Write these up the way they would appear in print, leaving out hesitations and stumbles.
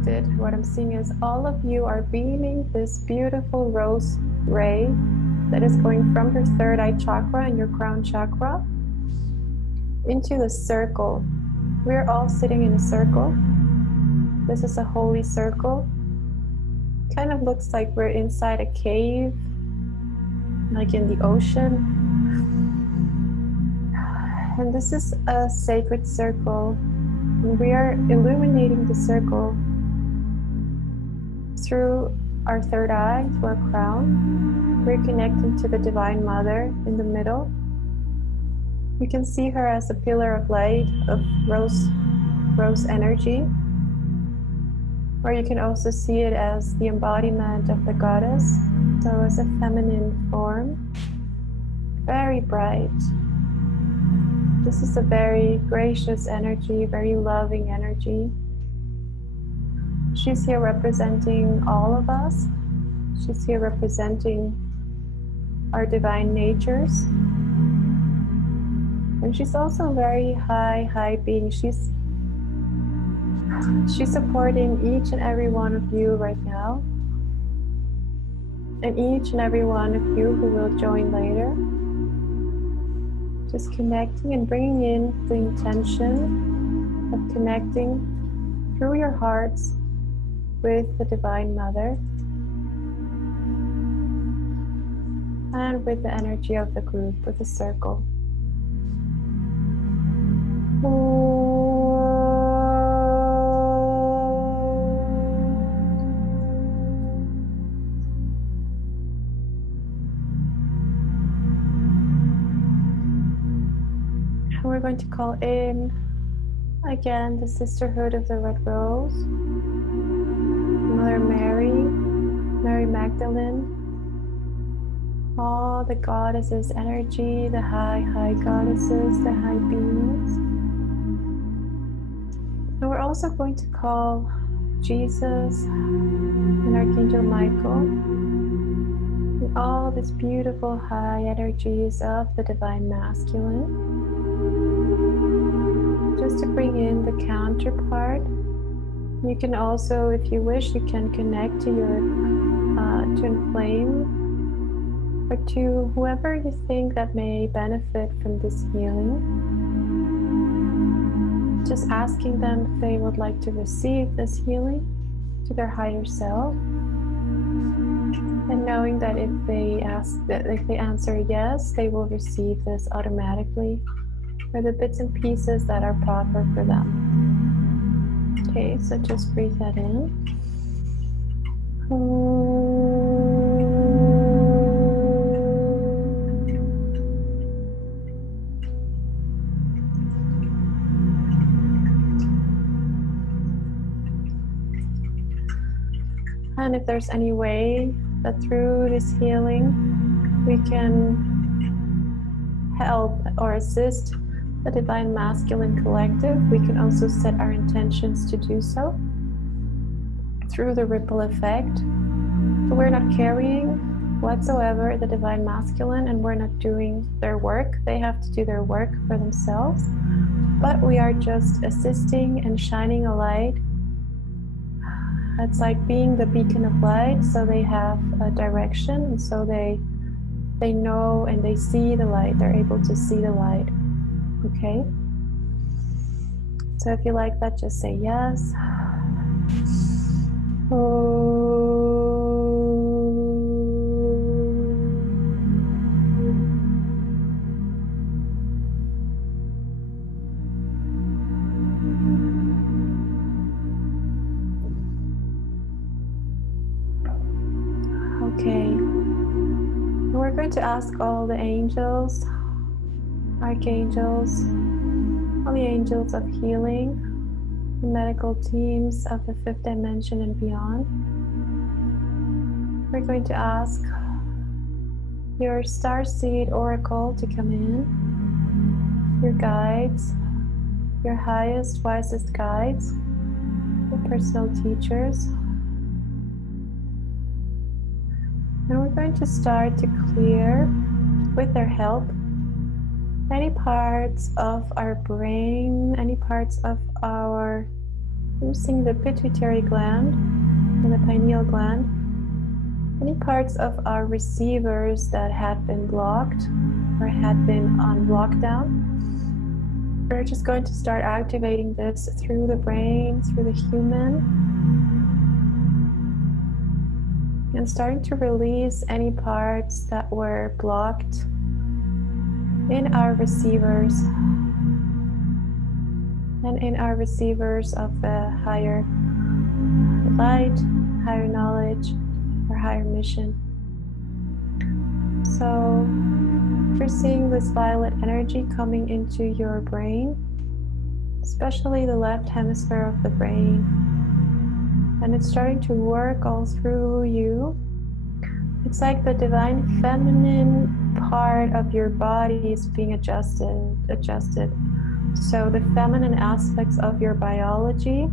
connected, what I'm seeing is all of you are beaming this beautiful rose ray that is going from your third eye chakra and your crown chakra into the circle. We're all sitting in a circle. This is a holy circle. Kind of looks like we're inside a cave, like in the ocean. And this is a sacred circle. And we are illuminating the circle through our third eye, to our crown. We're connecting to the Divine Mother in the middle. You can see her as a pillar of light, of rose energy. Or you can also see it as the embodiment of the goddess, so as a feminine form, very bright. This is a very gracious energy, very loving energy. She's here representing all of us. She's here representing our divine natures. And she's also a very high being. She's supporting each and every one of you right now. And each and every one of you who will join later. Just connecting and bringing in the intention of connecting through your hearts with the Divine Mother and with the energy of the group, with the circle. We're going to call in again the Sisterhood of the Red Rose, Mother Mary, Mary Magdalene, all the goddesses' energy, the high goddesses, the high beings. And we're also going to call Jesus and Archangel Michael and all these beautiful high energies of the Divine Masculine. Just to bring in the counterpart. You can also, if you wish, you can connect to your twin flame or to whoever you think that may benefit from this healing. Just asking them if they would like to receive this healing to their higher self. And knowing that if they answer yes, they will receive this automatically, or the bits and pieces that are proper for them. Okay, so just breathe that in. And if there's any way that through this healing we can help or assist the Divine Masculine Collective, we can also set our intentions to do so through the ripple effect. So we're not carrying whatsoever the Divine Masculine, and we're not doing their work. They have to do their work for themselves, but we are just assisting and shining a light. It's like being the beacon of light, so they have a direction, and so they know and they see the light. They're able to see the light. Okay? So if you like that, just say yes. Okay. We're going to ask all the angels, archangels, all the angels of healing, the medical teams of the fifth dimension and beyond. We're going to ask your starseed oracle to come in, your guides, your highest, wisest guides, your personal teachers. And we're going to start to clear, with their help, any parts of our brain, any parts of our using the pituitary gland and the pineal gland, any parts of our receivers that had been blocked or had been on lockdown. We're just going to start activating this through the brain, through the human, and starting to release any parts that were blocked in our receivers and in our receivers of the higher light, higher knowledge, or higher mission. So you're seeing this violet energy coming into your brain, especially the left hemisphere of the brain, and it's starting to work all through you. It's like the divine feminine part of your body is being adjusted. So the feminine aspects of your biology,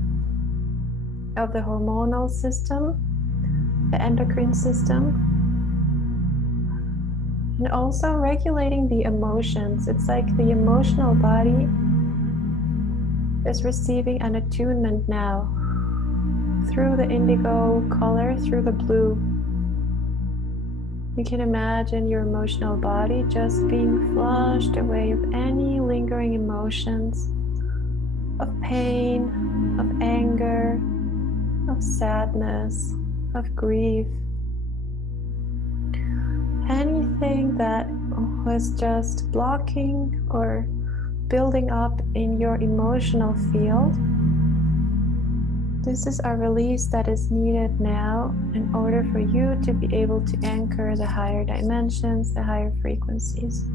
of the hormonal system, the endocrine system, and also regulating the emotions. It's like the emotional body is receiving an attunement now through the indigo color, through the blue. You can imagine your emotional body just being flushed away of any lingering emotions of pain, of anger, of sadness, of grief. Anything that was just blocking or building up in your emotional field. This is a release that is needed now in order for you to be able to anchor the higher dimensions, the higher frequencies.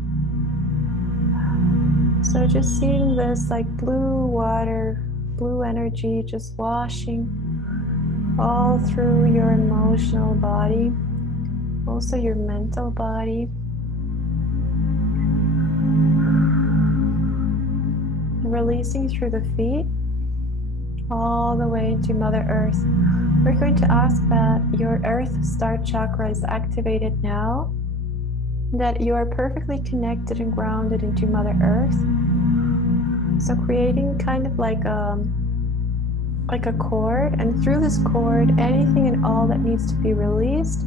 So just seeing this like blue water, blue energy just washing all through your emotional body, also your mental body. Releasing through the feet all the way into Mother Earth. We're going to ask that your Earth Start Chakra is activated now, that you are perfectly connected and grounded into Mother Earth. So creating kind of like a cord, and through this cord, anything and all that needs to be released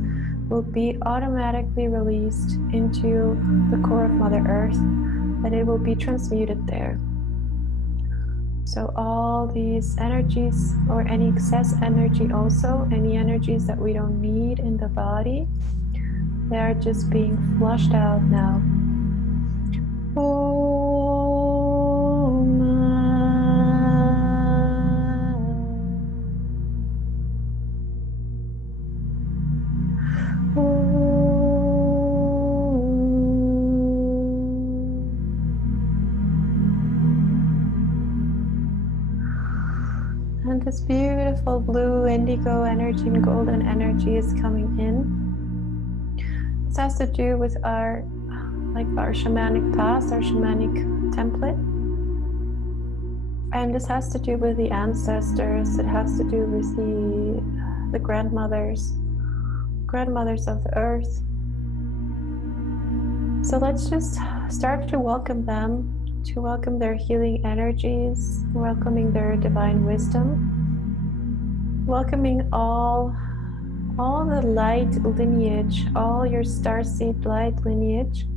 will be automatically released into the core of Mother Earth, and it will be transmuted there. So all these energies, or any excess energy also, any energies that we don't need in the body, they are just being flushed out now. And this beautiful blue indigo energy and golden energy is coming in. This has to do with our shamanic past, our shamanic template. And this has to do with the ancestors. It has to do with the grandmothers of the earth. So let's just start to welcome them, to welcome their healing energies, welcoming their divine wisdom, welcoming all the light lineage, all your starseed light lineage,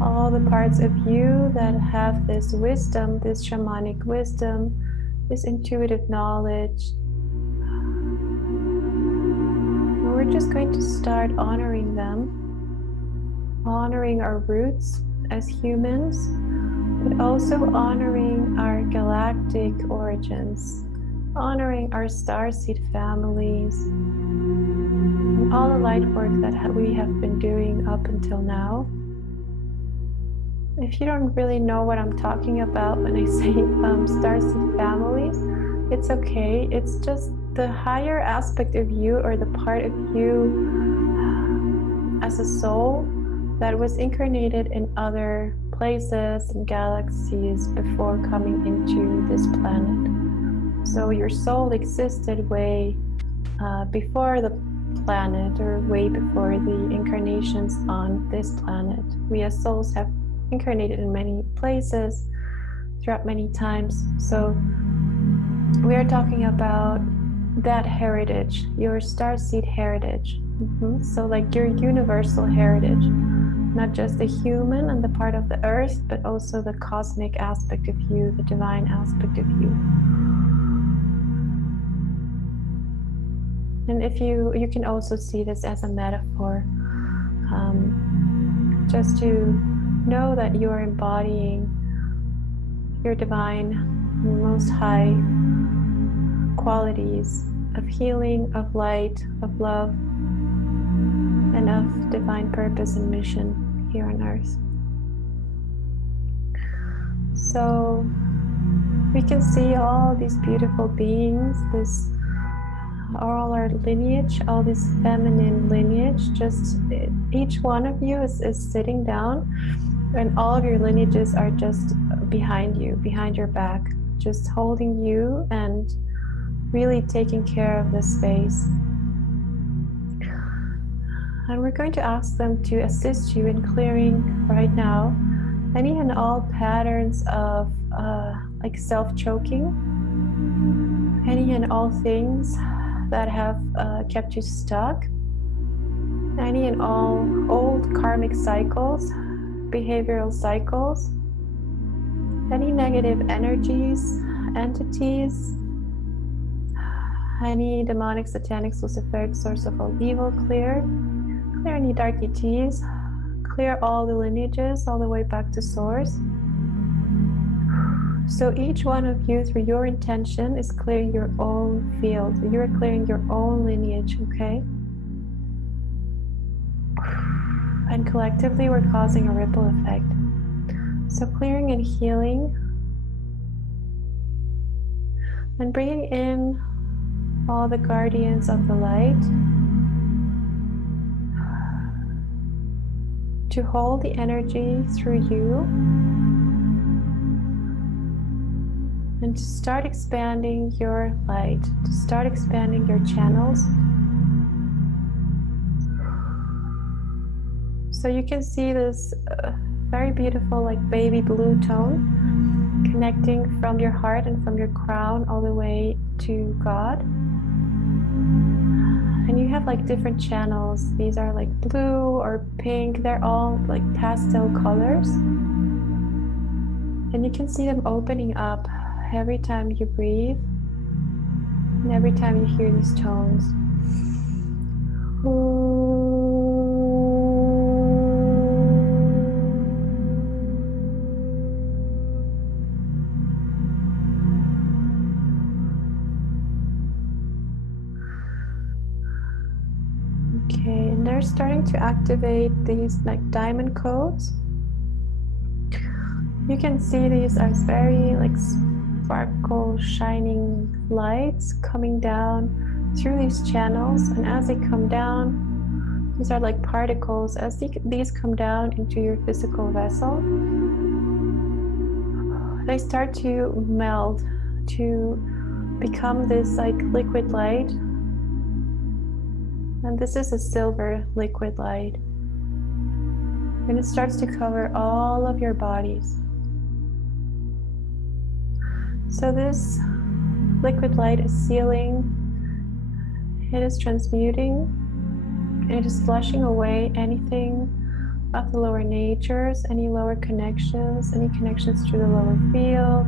all the parts of you that have this wisdom, this shamanic wisdom, this intuitive knowledge. And we're just going to start honoring them, honoring our roots as humans, but also honoring our galactic origins, honoring our starseed families, and all the light work that we have been doing up until now. If you don't really know what I'm talking about when I say starseed families, it's okay. It's just the higher aspect of you, or the part of you as a soul that was incarnated in other places and galaxies before coming into this planet. So your soul existed way before the planet, or way before the incarnations on this planet. We as souls have incarnated in many places throughout many times. So we are talking about that heritage, your starseed heritage. So like your universal heritage, not just the human and the part of the earth, but also the cosmic aspect of you, the divine aspect of you. And if you can also see this as a metaphor, just to know that you are embodying your divine, most high qualities of healing, of light, of love, and of divine purpose and mission here on earth. So we can see all these beautiful beings, this all our lineage, all this feminine lineage, just each one of you is sitting down, and all of your lineages are just behind you, behind your back, just holding you and really taking care of this space. And we're going to ask them to assist you in clearing right now any and all patterns of like self-choking, any and all things that have kept you stuck, any and all old karmic cycles, behavioral cycles, any negative energies, entities, any demonic, satanic, luciferic source of all evil, clear any dark ETs, clear all the lineages all the way back to source. So each one of you, through your intention, is clearing your own field. You're clearing your own lineage, okay? And collectively, we're causing a ripple effect. So clearing and healing, and bringing in all the guardians of the light to hold the energy through you and to start expanding your light, to start expanding your channels. So you can see this very beautiful like baby blue tone connecting from your heart and from your crown all the way to God. And you have like different channels. These are like blue or pink. They're all like pastel colors. And you can see them opening up every time you breathe and every time you hear these tones. Okay, and they're starting to activate these like diamond codes. You can see these as very like sparkle, shining lights coming down through these channels, and as they come down, these are like particles. As these come down into your physical vessel, they start to meld to become this like liquid light. And this is a silver liquid light. And it starts to cover all of your bodies. So this liquid light is sealing, it is transmuting, it is flushing away anything of the lower natures, any lower connections, any connections to the lower field,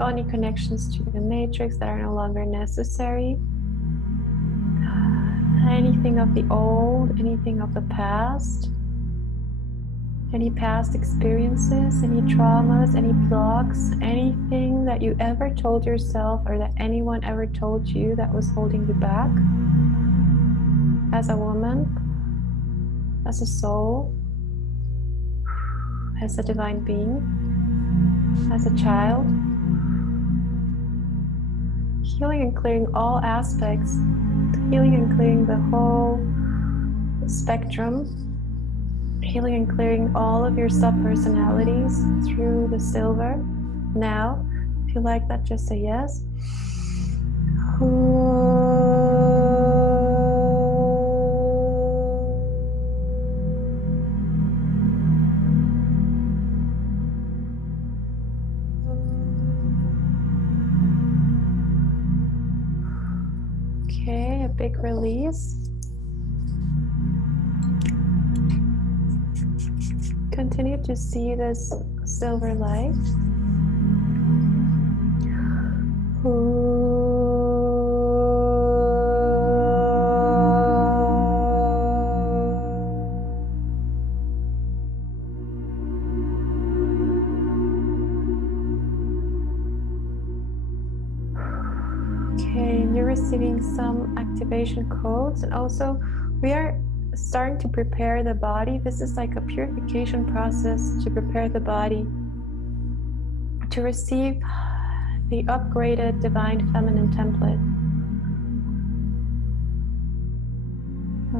any connections to the matrix that are no longer necessary. Anything of the old, anything of the past, any past experiences, any traumas, any blocks, anything that you ever told yourself or that anyone ever told you that was holding you back as a woman, as a soul, as a divine being, as a child. Healing and clearing all aspects, healing and clearing the whole spectrum, healing and clearing all of your sub-personalities through the silver. Now, if you like that, just say yes. Okay, a big release. Continue to see this silver light. Okay, and you're receiving some activation codes, and also we are starting to prepare the body. This is like a purification process to prepare the body to receive the upgraded divine feminine template.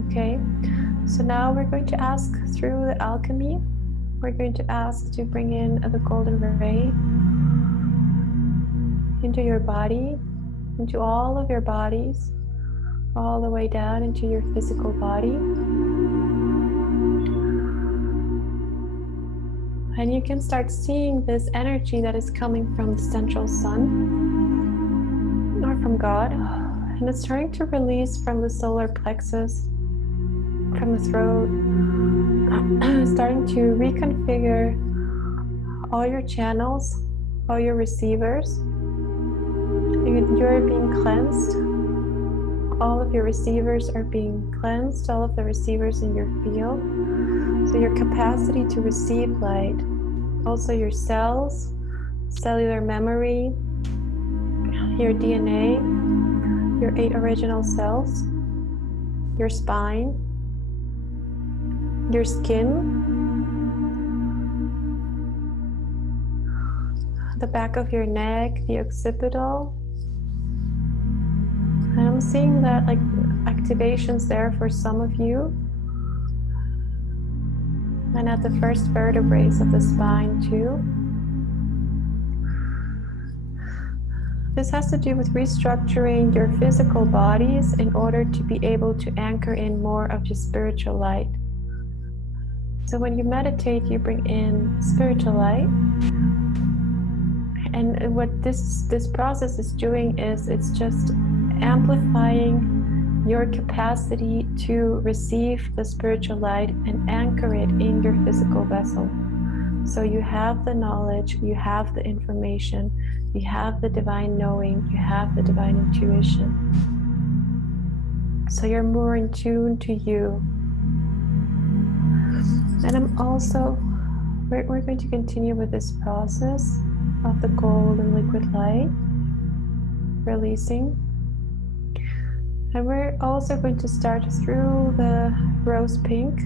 Okay, so now we're going to ask through the alchemy, we're going to ask to bring in the golden ray into your body, into all of your bodies, all the way down into your physical body. And you can start seeing this energy that is coming from the central sun or from God. And it's starting to release from the solar plexus, from the throat, starting to reconfigure all your channels, all your receivers. You're being cleansed. All of your receivers are being cleansed, all of the receivers in your field. So your capacity to receive light, also your cells, cellular memory, your DNA, your 8 original cells, your spine, your skin, the back of your neck, the occipital. And I'm seeing that like activations there for some of you. And at the first vertebrae of the spine too. This has to do with restructuring your physical bodies in order to be able to anchor in more of your spiritual light. So when you meditate, you bring in spiritual light. And what this process is doing is it's just amplifying your capacity to receive the spiritual light and anchor it in your physical vessel. So you have the knowledge, you have the information, you have the divine knowing, you have the divine intuition. So you're more in tune to you. And I'm also, we're going to continue with this process of the gold and liquid light, releasing. And we're also going to start through the rose pink.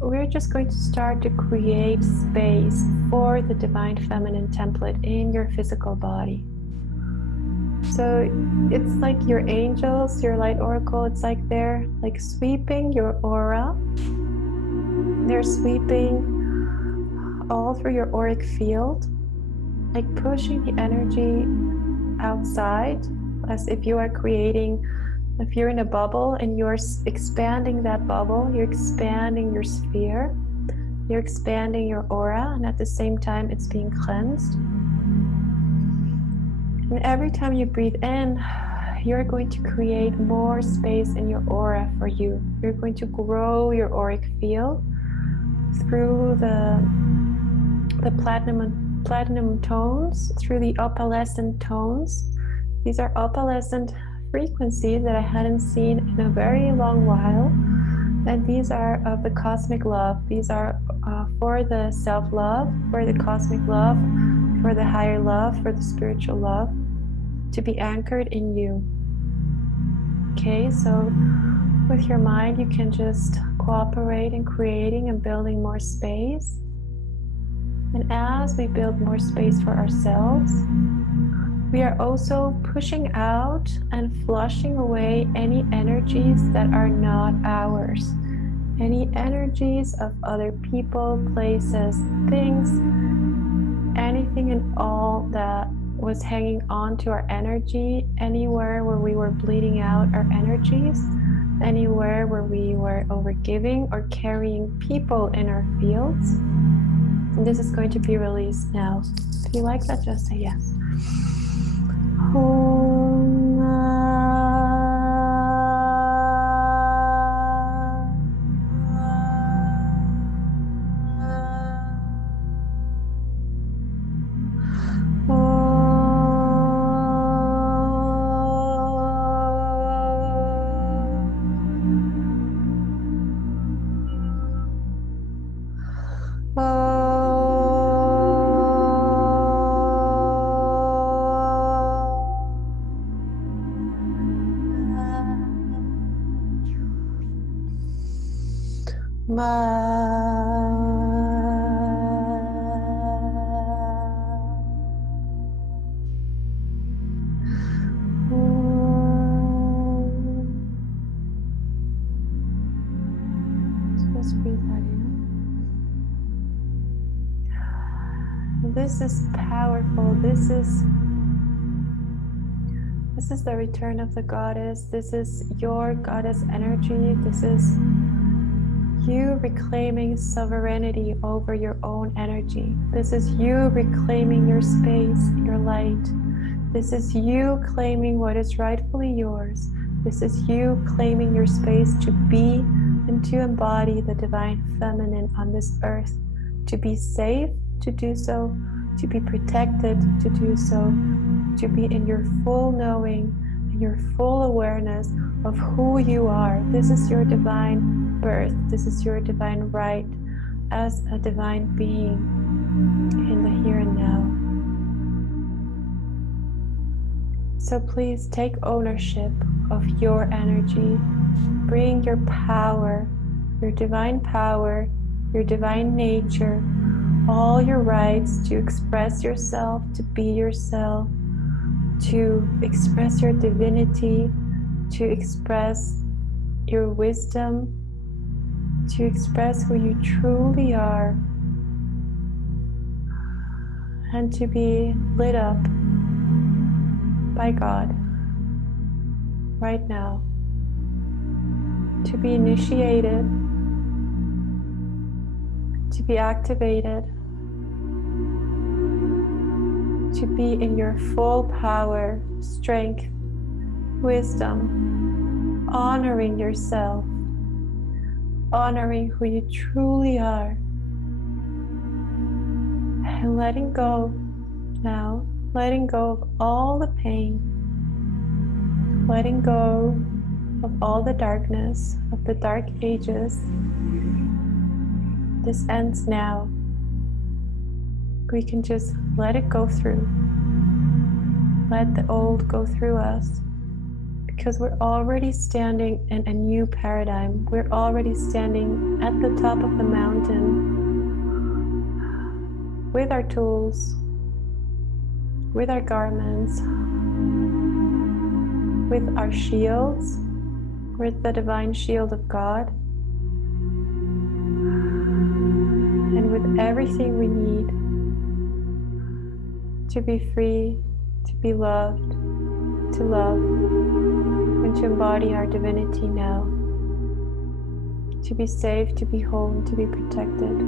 We're just going to start to create space for the divine feminine template in your physical body. So it's like your angels, your light oracle, it's like they're like sweeping your aura. They're sweeping all through your auric field, like pushing the energy outside, as if you are creating, if you're in a bubble and you're expanding that bubble, you're expanding your sphere, you're expanding your aura, and at the same time it's being cleansed. And every time you breathe in, you're going to create more space in your aura for you. You're going to grow your auric field through the platinum tones, through the opalescent tones. These are opalescent frequencies that I hadn't seen in a very long while. And these are of the cosmic love. These are for the self-love, for the cosmic love, for the higher love, for the spiritual love, to be anchored in you. Okay, so with your mind, you can just cooperate in creating and building more space. And as we build more space for ourselves, we are also pushing out and flushing away any energies that are not ours. Any energies of other people, places, things, anything and all that was hanging on to our energy, anywhere where we were bleeding out our energies, anywhere where we were overgiving or carrying people in our fields. And this is going to be released now. If you like that, just say yes. Om Just breathe that in. This is powerful. This is the return of the goddess. This is your goddess energy. This is you reclaiming sovereignty over your own energy. This is you reclaiming your space, your light. This is you claiming what is rightfully yours. This is you claiming your space to be and to embody the divine feminine on this earth, to be safe to do so, to be protected to do so, to be in your full knowing and your full awareness of who you are. This is your divine birth. This is your divine right as a divine being in the here and now. So please take ownership of your energy. Bring your power, your divine nature, all your rights to express yourself, to be yourself, to express your divinity, to express your wisdom, to express who you truly are, and to be lit up by God right now, to be initiated, to be activated, to be in your full power, strength, wisdom, honoring yourself, honoring who you truly are, and letting go now, letting go of all the pain, letting go of all the darkness of the dark ages. This ends now. We can just let it go through. Let the old go through us, because we're already standing in a new paradigm. We're already standing at the top of the mountain with our tools, with our garments, with our shields, with the divine shield of God, and with everything we need to be free, to be loved, to love, and to embody our divinity now, to be safe, to be whole, and to be protected,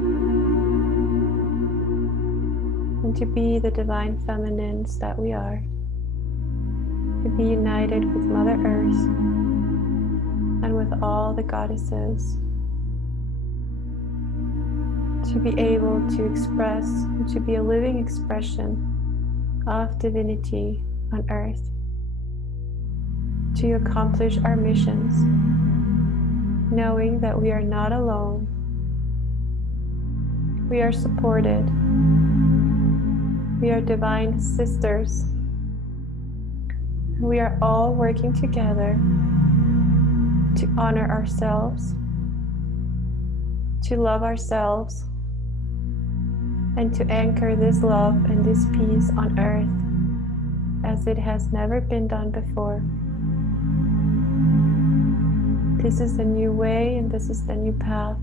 and to be the divine feminines that we are, to be united with Mother Earth and with all the goddesses, to be able to express and to be a living expression of divinity on earth, to accomplish our missions, knowing that we are not alone. We are supported. We are divine sisters. We are all working together to honor ourselves, to love ourselves, and to anchor this love and this peace on earth as it has never been done before. This is the new way and this is the new path.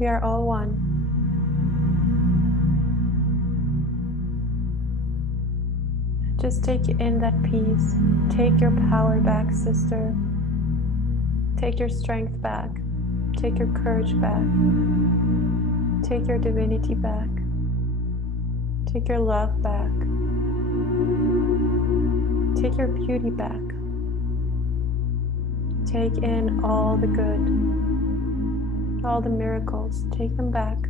We are all one. Just take in that peace. Take your power back, sister. Take your strength back. Take your courage back. Take your divinity back. Take your love back. Take your beauty back. Take in all the good, all the miracles. Take them back.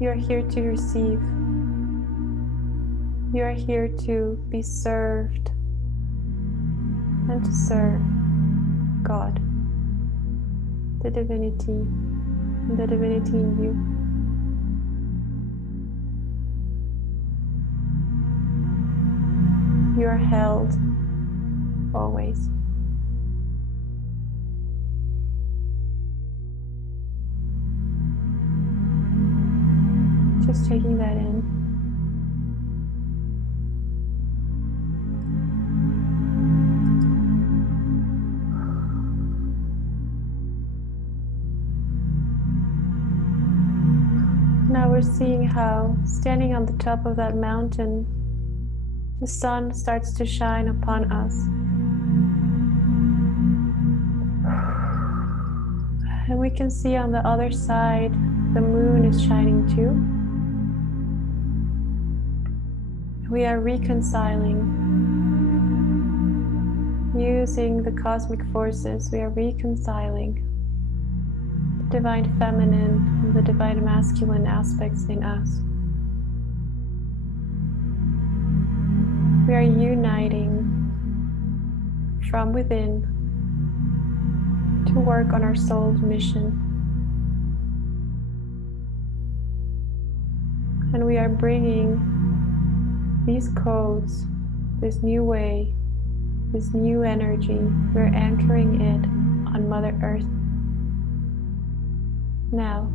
You are here to receive. You are here to be served and to serve God, the divinity, and the divinity in you. You are held always. Just taking that in. Now we're seeing how, standing on the top of that mountain, the sun starts to shine upon us. And we can see on the other side, the moon is shining too. We are reconciling. Using the cosmic forces, we are reconciling the divine feminine and the divine masculine aspects in us. We are uniting from within to work on our soul's mission. And we are bringing these codes, this new way, this new energy, we're anchoring it on Mother Earth. Now,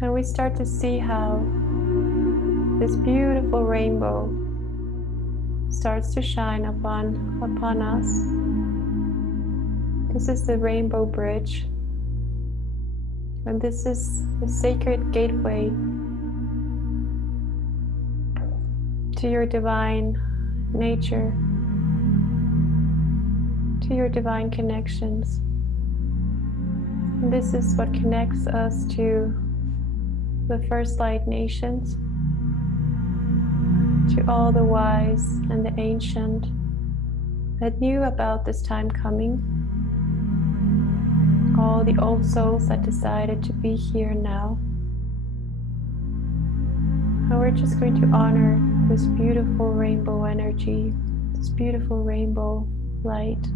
and we start to see how this beautiful rainbow starts to shine upon us. This is the rainbow bridge, and this is the sacred gateway to your divine nature, to your divine connections. And this is what connects us to the first light nations, to all the wise and the ancient that knew about this time coming, all the old souls that decided to be here now. And we're just going to honor this beautiful rainbow energy, this beautiful rainbow light.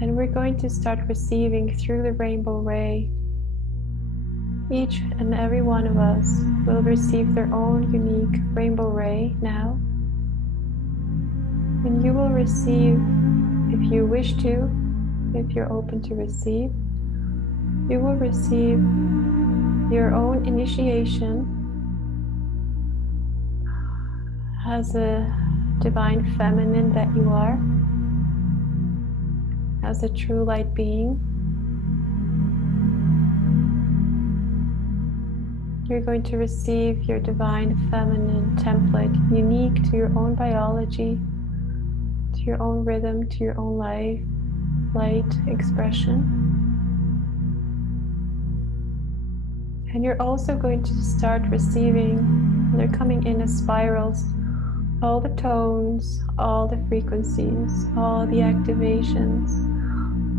And we're going to start receiving through the rainbow ray. Each and every one of us will receive their own unique rainbow ray now. And you will receive, if you wish to, if you're open to receive, you will receive your own initiation as a divine feminine that you are, as a true light being. You're going to receive your divine feminine template, unique to your own biology, to your own rhythm, to your own life, light expression. And you're also going to start receiving, they're coming in as spirals, all the tones, all the frequencies, all the activations,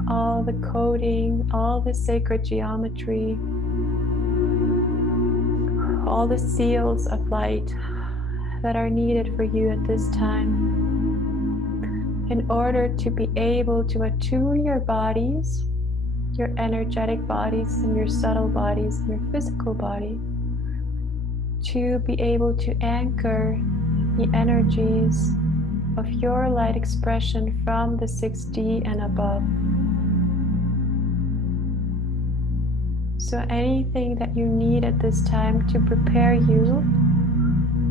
all the coding, all the sacred geometry, all the seals of light that are needed for you at this time in order to be able to attune your bodies, your energetic bodies and your subtle bodies and your physical body, to be able to anchor the energies of your light expression from the 6D and above. So anything that you need at this time to prepare you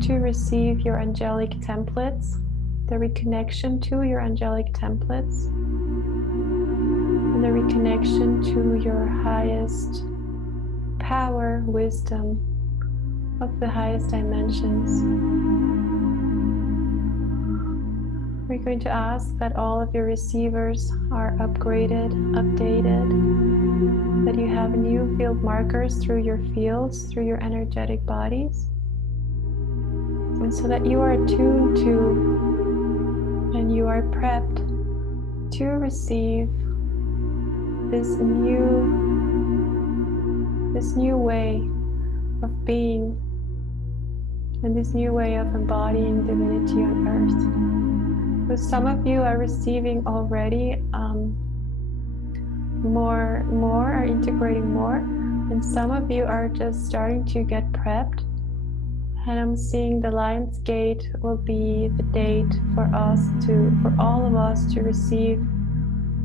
to receive your angelic templates, the reconnection to your angelic templates, and the reconnection to your highest power, wisdom of the highest dimensions. We're going to ask that all of your receivers are upgraded, updated, that you have new field markers through your fields, through your energetic bodies, and so that you are attuned to and you are prepped to receive this new way of being and this new way of embodying divinity on earth. So some of you are receiving already more, are integrating more, and some of you are just starting to get prepped. And I'm seeing the Lionsgate will be the date for all of us to receive,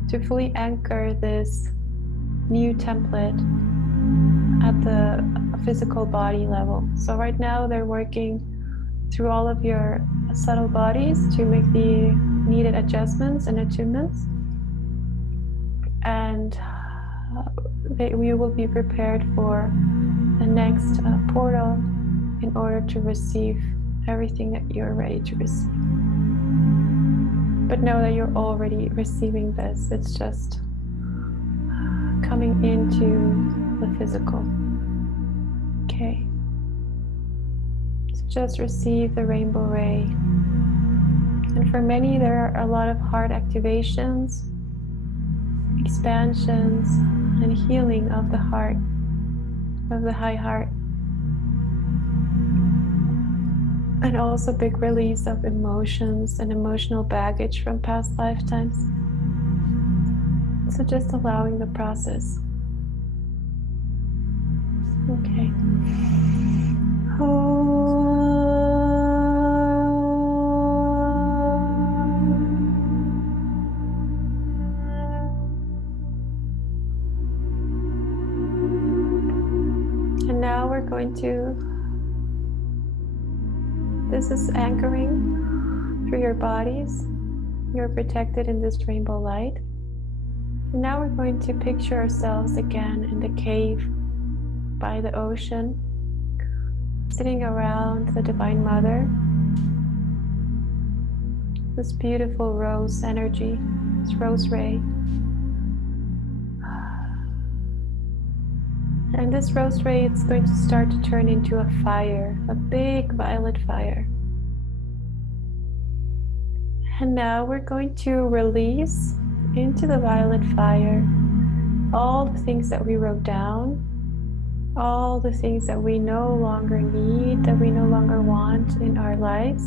to fully anchor this new template at the physical body level. So right now they're working through all of your subtle bodies to make the needed adjustments and attunements. And we will be prepared for the next portal in order to receive everything that you're ready to receive. But know that you're already receiving this. It's just coming into the physical. Okay. So just receive the rainbow ray. And for many, there are a lot of heart activations, expansions, and healing of the heart, of the high heart. And also big release of emotions and emotional baggage from past lifetimes. So just allowing the process. Okay. And now we're going to, this is anchoring through your bodies. You're protected in this rainbow light. And now we're going to picture ourselves again in the cave by the ocean, sitting around the Divine Mother. This beautiful rose energy, this rose ray. And this rose ray, it's going to start to turn into a fire, a big violet fire. And now we're going to release into the violet fire all the things that we wrote down, all the things that we no longer need, that we no longer want in our lives.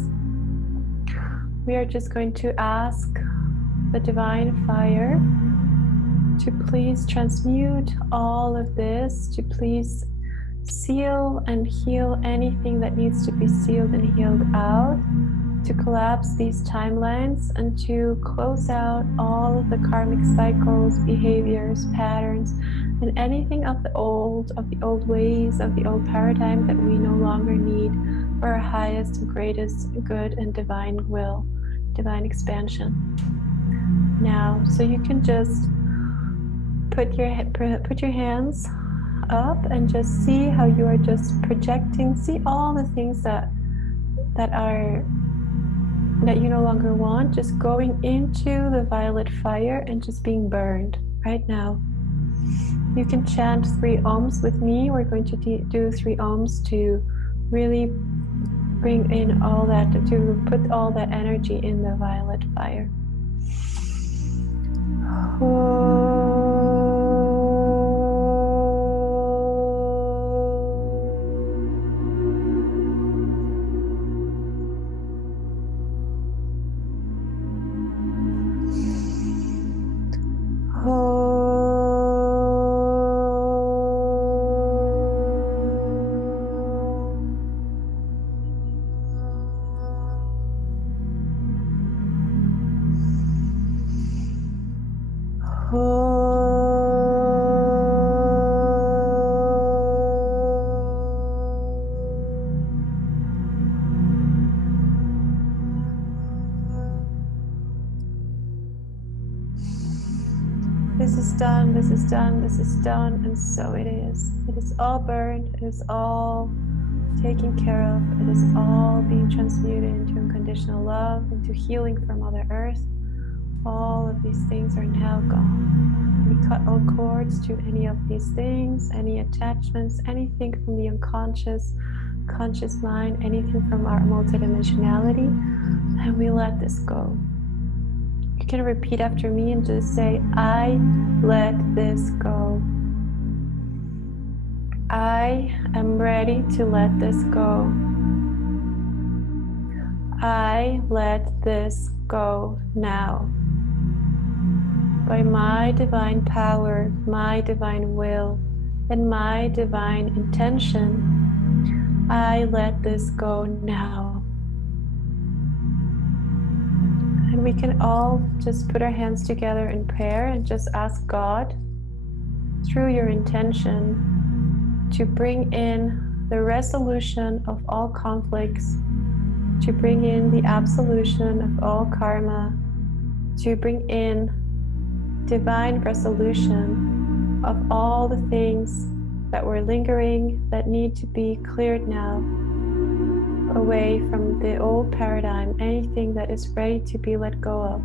We are just going to ask the divine fire to please transmute all of this, to please seal and heal anything that needs to be sealed and healed out, to collapse these timelines and to close out all of the karmic cycles, behaviors, patterns, and anything of the old ways, of the old paradigm that we no longer need for our highest and greatest good and divine will, divine expansion. Now, so you can just put your hands up and just see how you are just projecting, see all the things that you no longer want, just going into the violet fire and just being burned right now. You can chant 3 ohms with me. We're going to do 3 ohms to really bring in all that, to put all that energy in the violet fire. This is done, this is done, this is done, and so it is. It is all burned, it is all taken care of, it is all being transmuted into unconditional love, into healing from Mother Earth. All of these things are now gone. We cut all cords to any of these things, any attachments, anything from the unconscious, conscious mind, anything from our multidimensionality, and we let this go. You can repeat after me and just say, I let this go. I am ready to let this go. I let this go now. By my divine power, my divine will, and my divine intention, I let this go now. And we can all just put our hands together in prayer and just ask God, through your intention, to bring in the resolution of all conflicts, to bring in the absolution of all karma, to bring in divine resolution of all the things that were lingering, that need to be cleared now, away from the old paradigm, anything that is ready to be let go of,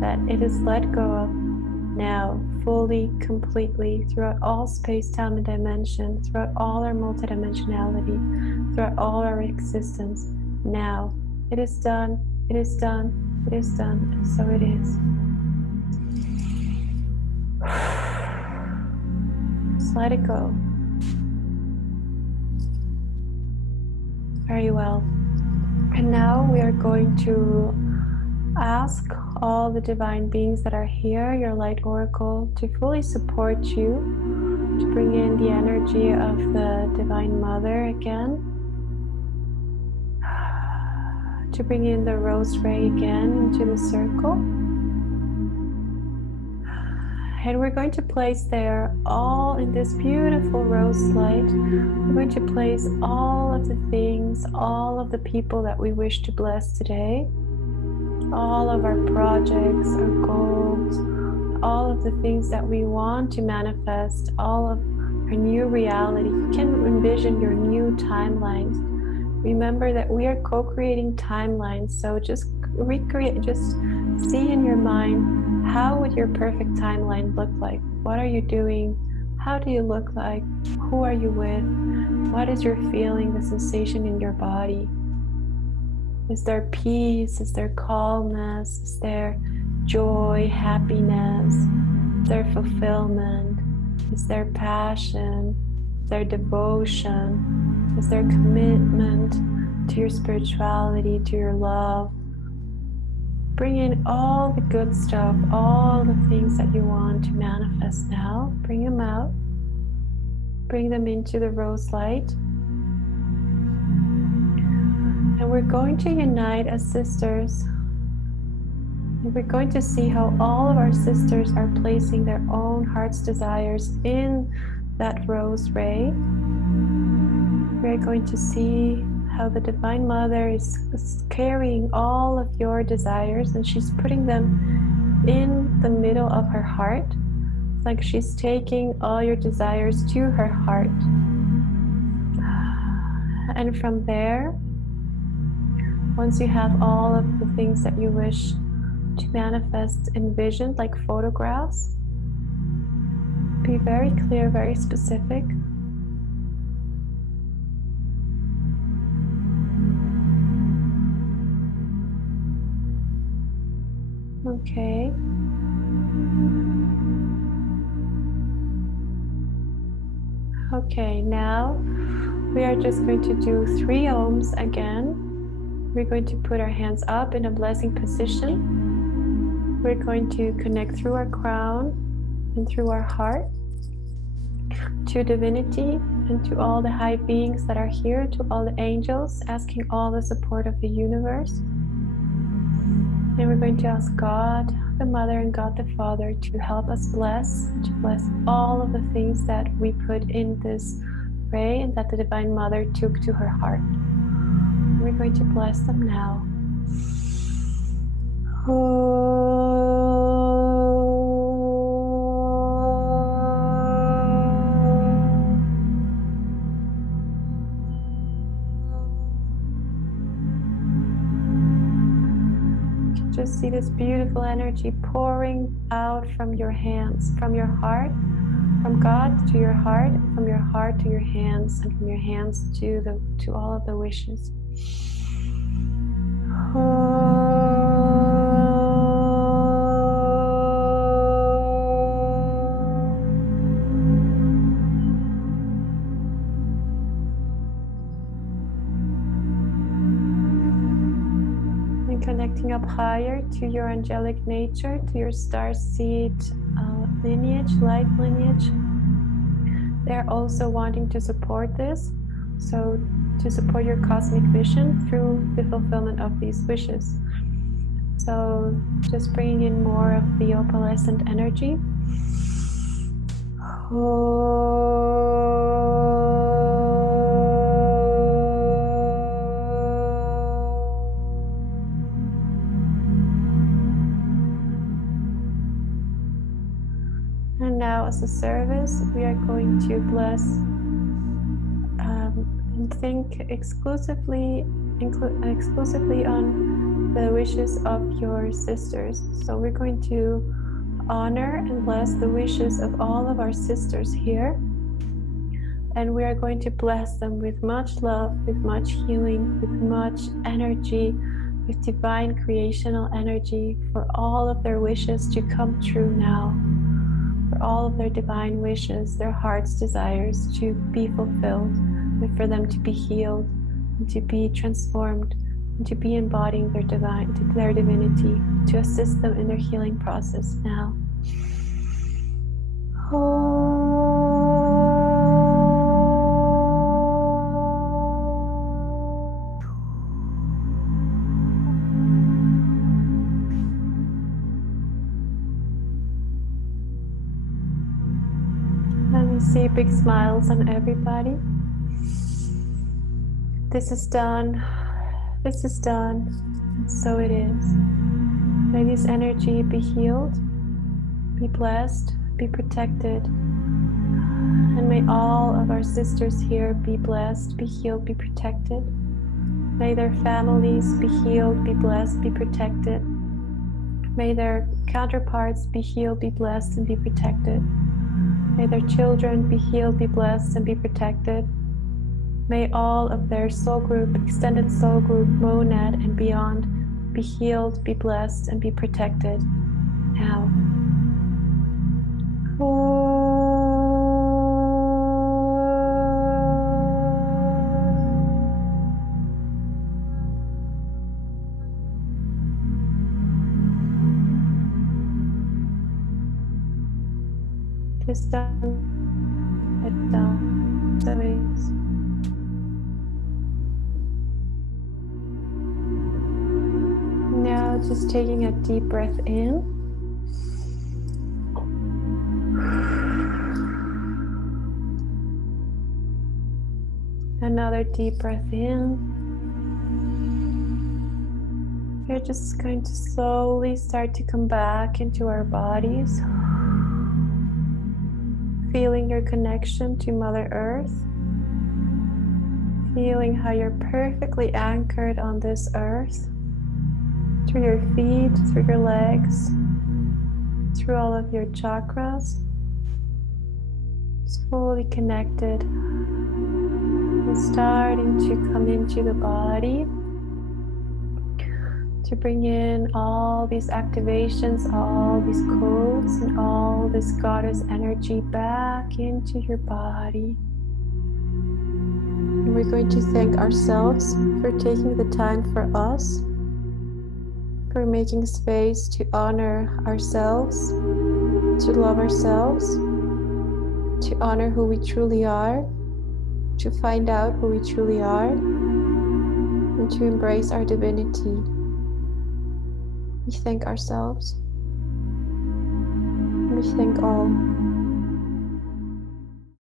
that it is let go of now, fully, completely, throughout all space, time, and dimension, throughout all our multidimensionality, throughout all our existence, now. It is done, it is done, it is done, and so it is. Just let it go. Very well. And now we are going to ask all the divine beings that are here, your light oracle, to fully support you, to bring in the energy of the Divine Mother again, to bring in the rose ray again into the circle. And we're going to place there, all in this beautiful rose light, we're going to place all of the things, all of the people that we wish to bless today, all of our projects, our goals, all of the things that we want to manifest, all of our new reality. You can envision your new timelines. Remember that we are co-creating timelines, so just recreate, just see in your mind, how would your perfect timeline look like? What are you doing? How do you look like? Who are you with? What is your feeling, the sensation in your body? Is there peace? Is there calmness? Is there joy, happiness? Is there fulfillment? Is there passion? Is there devotion? Is there commitment to your spirituality, to your love? Bring in all the good stuff, all the things that you want to manifest now. Bring them out. Bring them into the rose light. And we're going to unite as sisters. And we're going to see how all of our sisters are placing their own heart's desires in that rose ray. We're going to see how the Divine Mother is carrying all of your desires and she's putting them in the middle of her heart. It's like she's taking all your desires to her heart. And from there, once you have all of the things that you wish to manifest envisioned, like photographs, be very clear, very specific. Okay. Okay, now we are just going to do 3 ohms again. We're going to put our hands up in a blessing position. We're going to connect through our crown and through our heart to divinity and to all the high beings that are here, to all the angels, asking all the support of the universe. And we're going to ask God the Mother and God the Father to help us bless all of the things that we put in this ray and that the Divine Mother took to her heart. We're going to bless them now. Just see this beautiful energy pouring out from your hands, from your heart, from God to your heart, from your heart to your hands, and from your hands to all of the wishes. connecting up higher to your angelic nature, to your starseed lineage, light lineage. They're also wanting to support this, so to support your cosmic vision through the fulfillment of these wishes. So just bringing in more of the opalescent energy. And now, as a service, we are going to bless and think exclusively on the wishes of your sisters. So we're going to honor and bless the wishes of all of our sisters here. And we are going to bless them with much love, with much healing, with much energy, with divine creational energy for all of their wishes to come true now. For all of their divine wishes, their heart's desires to be fulfilled, and for them to be healed, and to be transformed, and to be embodying their divinity, to assist them in their healing process now. Let me see big smiles on everybody. This is done. This is done. And so it is. May this energy be healed, be blessed, be protected. And may all of our sisters here be blessed, be healed, be protected. May their families be healed, be blessed, be protected. May their counterparts be healed, be blessed, and be protected. May their children be healed, be blessed, and be protected. May all of their soul group, extended soul group, monad, and beyond be healed, be blessed, and be protected now. It's done. It's done. So it is. Now just taking a deep breath in. Another deep breath in. We're just going to slowly start to come back into our bodies. Feeling your connection to Mother Earth. Feeling how you're perfectly anchored on this earth. Through your feet, through your legs, through all of your chakras. Just fully connected. And starting to come into the body. To bring in all these activations, all these codes, and all this goddess energy back into your body. And we're going to thank ourselves for taking the time for us, for making space to honor ourselves, to love ourselves, to honor who we truly are, to find out who we truly are, and to embrace our divinity. We thank ourselves. We thank all.